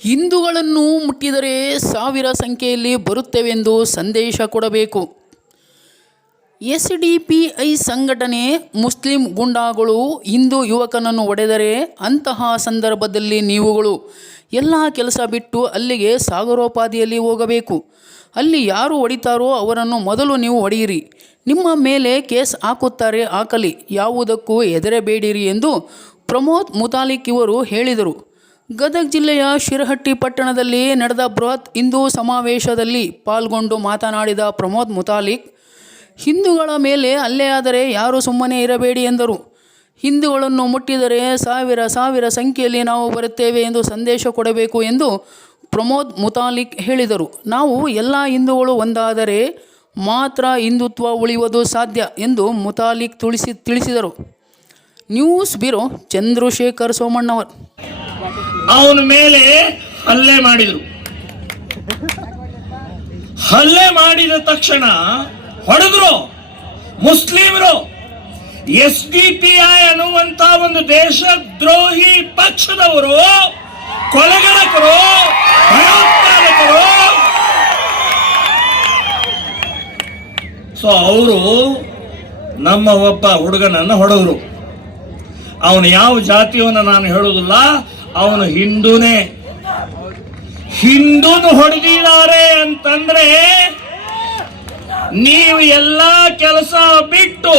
ಹಿಂದೂಗಳನ್ನು ಮುಟ್ಟಿದರೆ ಸಾವಿರ ಸಂಖ್ಯೆಯಲ್ಲಿ ಬರುತ್ತವೆಂದು ಸಂದೇಶ ಕೊಡಬೇಕು. SDPI ಸಂಘಟನೆ ಮುಸ್ಲಿಂ ಗೂಂಡಾಗಳು ಹಿಂದೂ ಯುವಕನನ್ನು ಹೊಡೆದರೆ ಅಂತಹ ಸಂದರ್ಭದಲ್ಲಿ ನೀವುಗಳು ಎಲ್ಲ ಕೆಲಸ ಬಿಟ್ಟು ಅಲ್ಲಿಗೆ ಸಾಗರೋಪಾದಿಯಲ್ಲಿ ಹೋಗಬೇಕು. ಅಲ್ಲಿ ಯಾರು ಹೊಡಿತಾರೋ ಅವರನ್ನು ಮೊದಲು ನೀವು ಹೊಡೆಯಿರಿ. ನಿಮ್ಮ ಮೇಲೆ ಕೇಸ್ ಹಾಕುತ್ತಾರೆ, ಹಾಕಲಿ, ಯಾವುದಕ್ಕೂ ಹೆದರಬೇಡಿರಿ ಎಂದು ಪ್ರಮೋದ್ ಮುತಾಲಿಕ್ ಇವರು ಹೇಳಿದರು. ಗದಗ ಜಿಲ್ಲೆಯ ಶಿರಹಟ್ಟಿ ಪಟ್ಟಣದಲ್ಲಿ ನಡೆದ ಬೃಹತ್ ಹಿಂದೂ ಸಮಾವೇಶದಲ್ಲಿ ಪಾಲ್ಗೊಂಡು ಮಾತನಾಡಿದ ಪ್ರಮೋದ್ ಮುತಾಲಿಕ್, ಹಿಂದೂಗಳ ಮೇಲೆ ಹಲ್ಲೆಯಾದರೆ ಯಾರೂ ಸುಮ್ಮನೆ ಇರಬೇಡಿ ಎಂದರು. ಹಿಂದೂಗಳನ್ನು ಮುಟ್ಟಿದರೆ ಸಾವಿರ ಸಂಖ್ಯೆಯಲ್ಲಿ ನಾವು ಬರುತ್ತೇವೆ ಎಂದು ಸಂದೇಶ ಕೊಡಬೇಕು ಎಂದು ಪ್ರಮೋದ್ ಮುತಾಲಿಕ್ ಹೇಳಿದರು. ನಾವು ಎಲ್ಲ ಹಿಂದೂಗಳು ಒಂದಾದರೆ ಮಾತ್ರ ಹಿಂದುತ್ವ ಉಳಿಯುವುದು ಸಾಧ್ಯ ಎಂದು ಮುತಾಲಿಕ್ ತಿಳಿಸಿದರು. News bureau Chandrashekhar Somannavar. ಅವನ ಮೇಲೆ ಹಲ್ಲೆ ಮಾಡಿದರು. ಹಲ್ಲೆ ಮಾಡಿದ ತಕ್ಷಣ ಹೊಡೆದ್ರು ಮುಸ್ಲಿಮರು. SDPI ಅನ್ನುವಂತ ಒಂದು ದೇಶದ್ರೋಹಿ ಪಕ್ಷದವರು, ಕೊಲೆಗಡಕರು, ಭಯೋತ್ಪಾದಕರು. ಸೊ ಅವರು ನಮ್ಮ ಒಬ್ಬ ಹುಡುಗನನ್ನ ಹೊಡೆದ್ರು. ಅವನು ಯಾವ ಜಾತಿಯವನ್ನ ನಾನು ಹೇಳುವುದಿಲ್ಲ, ಅವನು ಹಿಂದೂನೇ. ಹಿಂದೂನು ಹೊಡೆದಿದ್ದಾರೆ ಅಂತಂದ್ರೆ ನೀವು ಎಲ್ಲಾ ಕೆಲಸ ಬಿಟ್ಟು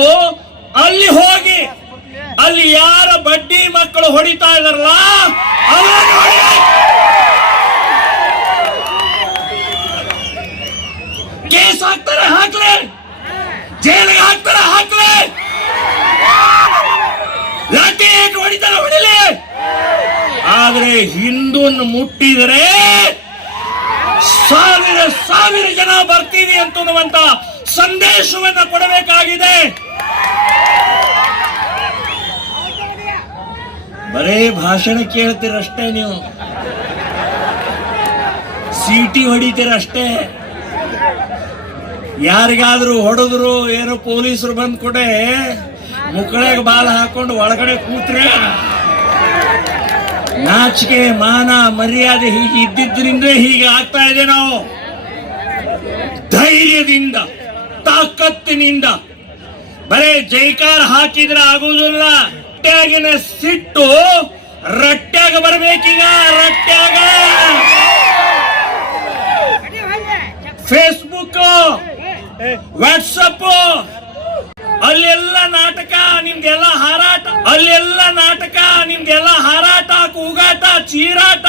ಅಲ್ಲಿ ಹೋಗಿ, ಅಲ್ಲಿ ಯಾರ ಬಡ್ಡಿ ಮಕ್ಕಳು ಹೊಡಿತಾ ಇದಾರಲ್ಲ ಅವರನ್ನು ಹೊಡಿ. ಕೇಸ್ ಹಾಕ್ತಾರೆ, ಹಾಕ್ಲೆ. ಜೈಲಿಗೆ ಹಾಕ್ತಾರೆ, ಹಾಕ್ಲೆ. ಲಾಠಿ ಹೇಗೆ ಹೊಡಿತಾರೆ, ಹೊಡಿಲಿ. ಆದ್ರೆ ಹಿಂದೂನ್ನು ಮುಟ್ಟಿದರೆ ಸಾವಿರ ಜನ ಬರ್ತೀವಿ ಅಂತನ್ನುವಂತ ಸಂದೇಶವನ್ನ ಕೊಡಬೇಕಾಗಿದೆ. ಬರೇ ಭಾಷಣ ಕೇಳ್ತೀರಷ್ಟೇ, ನೀವು ಸೀಟಿ ಹೊಡಿತೀರಷ್ಟೇ. ಯಾರಿಗಾದ್ರೂ ಹೊಡೆದ್ರು ಏನೋ ಪೊಲೀಸರು ಬಂದ್ ಕೊಡೆ ಮುಕ್ಕಳೆಗೆ ಬಾಲ ಹಾಕೊಂಡು ಒಳಗಡೆ ಕೂತ್ರೆ ನಾಚಿಕೆ ಮಾನ ಮರ್ಯಾದೆ ಹೀಗೆ ಇದ್ದಿದ್ರಿಂದ ಹೀಗೆ ಆಗ್ತಾ ಇದೆ. ನಾವು ಧೈರ್ಯದಿಂದ ತಾಕತ್ತಿನಿಂದ ಬರೇ ಜೈಕಾರ ಹಾಕಿದ್ರೆ ಆಗುವುದಿಲ್ಲ. ರಟ್ಟ್ಯಾಗಿನ ಸಿಟ್ಟು ರಟ್ಟ್ಯಾಗ ಬರ್ಬೇಕೀಗ. ರಟ್ಟ್ಯಾಗ ಫೇಸ್ಬುಕ್, ವಾಟ್ಸಪ್, ಅಲ್ಲೆಲ್ಲ ನಾಟಕ ನಿಮ್ಗೆಲ್ಲ ಹಾರಾಟ, ಅಲ್ಲೆಲ್ಲ ನಾಟಕ ನಿಮ್ಗೆಲ್ಲ ಹಾರಾಟ, ಕೂಗಾಟ, ಚೀರಾಟ.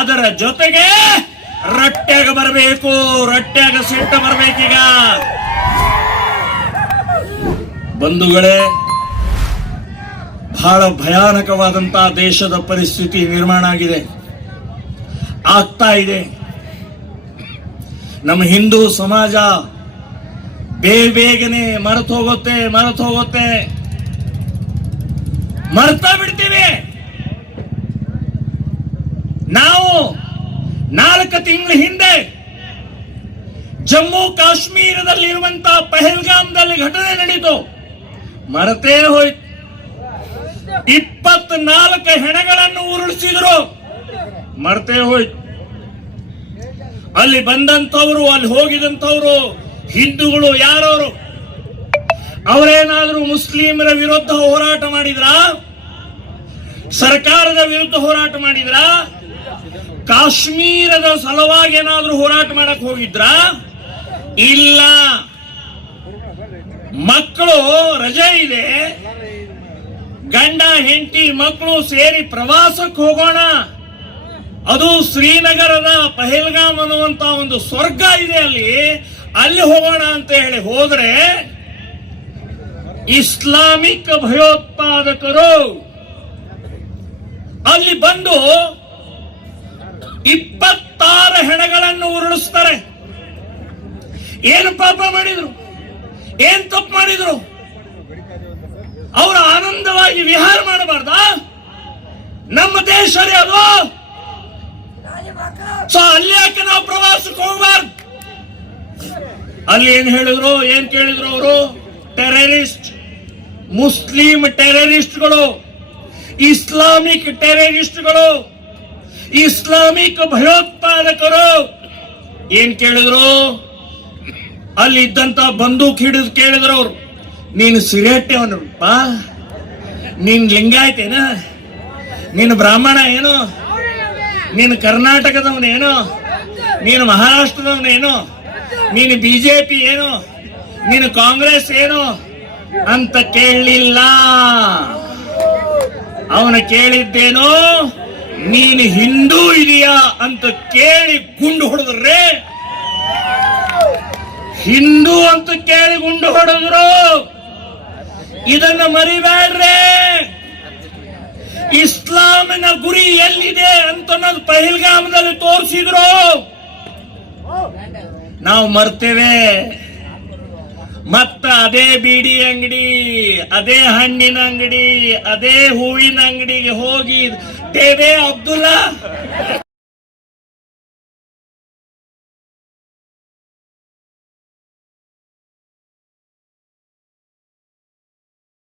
ಅದರ ಜೊತೆಗೆ ರಟ್ಟ್ಯಾಗ ಬರಬೇಕು, ರಟ್ಟ್ಯಾಗ ಸಿಟ್ಟ ಬರ್ಬೇಕೀಗ. ಬಂಧುಗಳೇ, ಬಹಳ ಭಯಾನಕವಾದಂತಹ ದೇಶದ ಪರಿಸ್ಥಿತಿ ನಿರ್ಮಾಣ ಆಗಿದೆ, ಆಗ್ತಾ ಇದೆ. ನಮ್ಮ ಹಿಂದೂ ಸಮಾಜ ಬೇಗನೆ ಮರೆತು ಹೋಗುತ್ತೆ, ಮರ್ತಾ ಬಿಡ್ತೀವಿ. ನಾವು 4 ತಿಂಗಳ ಹಿಂದೆ ಜಮ್ಮು ಕಾಶ್ಮೀರದಲ್ಲಿ ಇರುವಂತಹ ಪಹಲ್ಗಾಮ್ದಲ್ಲಿ ಘಟನೆ ನಡೀತು, ಮರೆತೇ ಹೋಯ್ತು. 24 ಹೆಣಗಳನ್ನು ಉರುಳಿಸಿದ್ರು, ಮರೆತೇ ಹೋಯ್ತು. ಅಲ್ಲಿ ಬಂದಂತವರು, ಅಲ್ಲಿ ಹೋಗಿದಂತವರು ಹಿಂದೂಗಳು ಯಾರವರು? ಅವರೇನಾದ್ರೂ ಮುಸ್ಲಿಮರ ವಿರುದ್ಧ ಹೋರಾಟ ಮಾಡಿದ್ರ? ಸರ್ಕಾರದ ವಿರುದ್ಧ ಹೋರಾಟ ಮಾಡಿದ್ರ? ಕಾಶ್ಮೀರದ ಸಲುವಾಗಿ ಏನಾದ್ರೂ ಹೋರಾಟ ಮಾಡಕ್ ಹೋಗಿದ್ರ? ಇಲ್ಲ. ಮಕ್ಕಳು ರಜೆ ಇದೆ, ಗಂಡ ಹೆಂಡತಿ ಮಕ್ಕಳು ಸೇರಿ ಪ್ರವಾಸಕ್ಕೆ ಹೋಗೋಣ, ಅದು ಶ್ರೀನಗರದ ಪಹಲ್ಗಾಮ್ ಅನ್ನುವಂತ ಒಂದು ಸ್ವರ್ಗ ಇದೆ, ಅಲ್ಲಿ ಹೋಗೋಣ ಅಂತ ಹೇಳಿ ಹೋದ್ರೆ ಇಸ್ಲಾಮಿಕ್ ಭಯೋತ್ಪಾದಕರು ಅಲ್ಲಿ ಬಂದು 26 ಹೆಣಗಳನ್ನು ಉರುಳಿಸ್ತಾರೆ. ಏನು ಪಾಪ ಮಾಡಿದ್ರು, ಏನ್ ತಪ್ಪು ಮಾಡಿದ್ರು? ಅವರು ಆನಂದವಾಗಿ ವಿಹಾರ ಮಾಡಬಾರ್ದ? ನಮ್ಮ ದೇಶದಲ್ಲಿ ಅದು. ಸೊ ಅಲ್ಲಿ ಯಾಕೆ ನಾವು ಪ್ರವಾಸಕ್ಕೆ ಹೋಗಬಾರ್ದು? ಅಲ್ಲಿ ಏನ್ ಹೇಳಿದ್ರು, ಏನ್ ಕೇಳಿದ್ರು ಅವರು? ಟೆರರಿಸ್ಟ್, ಮುಸ್ಲಿಂ ಟೆರರಿಸ್ಟ್ಗಳು, ಇಸ್ಲಾಮಿಕ್ ಟೆರರಿಸ್ಟ್ಗಳು ಇಸ್ಲಾಮಿಕ್ ಭಯೋತ್ಪಾದಕರು ಏನ್ ಕೇಳಿದ್ರು? ಅಲ್ಲಿ ಇದ್ದಂತ ಬಂದೂಕ್ ಹಿಡಿದು ಕೇಳಿದ್ರು ಅವ್ರು, ನೀನು ಸಿರೇಟೆ ಅವನಪ್ಪ, ನೀನ್ ಲಿಂಗಾಯತೇನ, ನೀನು ಬ್ರಾಹ್ಮಣ ಏನು, ನೀನು ಕರ್ನಾಟಕದವನೇನು, ನೀನು ಮಹಾರಾಷ್ಟ್ರದವನೇನು, ನೀನು ಬಿಜೆಪಿ ಏನು, ನೀನು ಕಾಂಗ್ರೆಸ್ ಏನು ಅಂತ ಕೇಳಲಿಲ್ಲ. ಅವನು ಕೇಳಿದ್ದೇನೋ, ನೀನು ಹಿಂದೂ ಇದೆಯಾ ಅಂತ ಕೇಳಿ ಗುಂಡು ಹೊಡೆದ್ರೆ, ಹಿಂದೂ ಅಂತ ಕೇಳಿ ಗುಂಡು ಹೊಡೆದ್ರು. ಇದನ್ನ ಮರಿಬೇಡ್ರೆ. ಇಸ್ಲಾಮಿನ ಗುರಿ ಎಲ್ಲಿದೆ ಅಂತ ಪಹಲ್ಗಾಮದಲ್ಲಿ ತೋರಿಸಿದ್ರು. ನಾವು ಮರ್ತೇವೆ. ಮತ್ತ ಅದೇ ಬೀಡಿ ಅಂಗಡಿ, ಅದೇ ಹಣ್ಣಿನ ಅಂಗಡಿ, ಅದೇ ಹೂವಿನ ಅಂಗಡಿಗೆ ಹೋಗಿ ಟೇಬೆ ಅಬ್ದುಲ್ಲಾ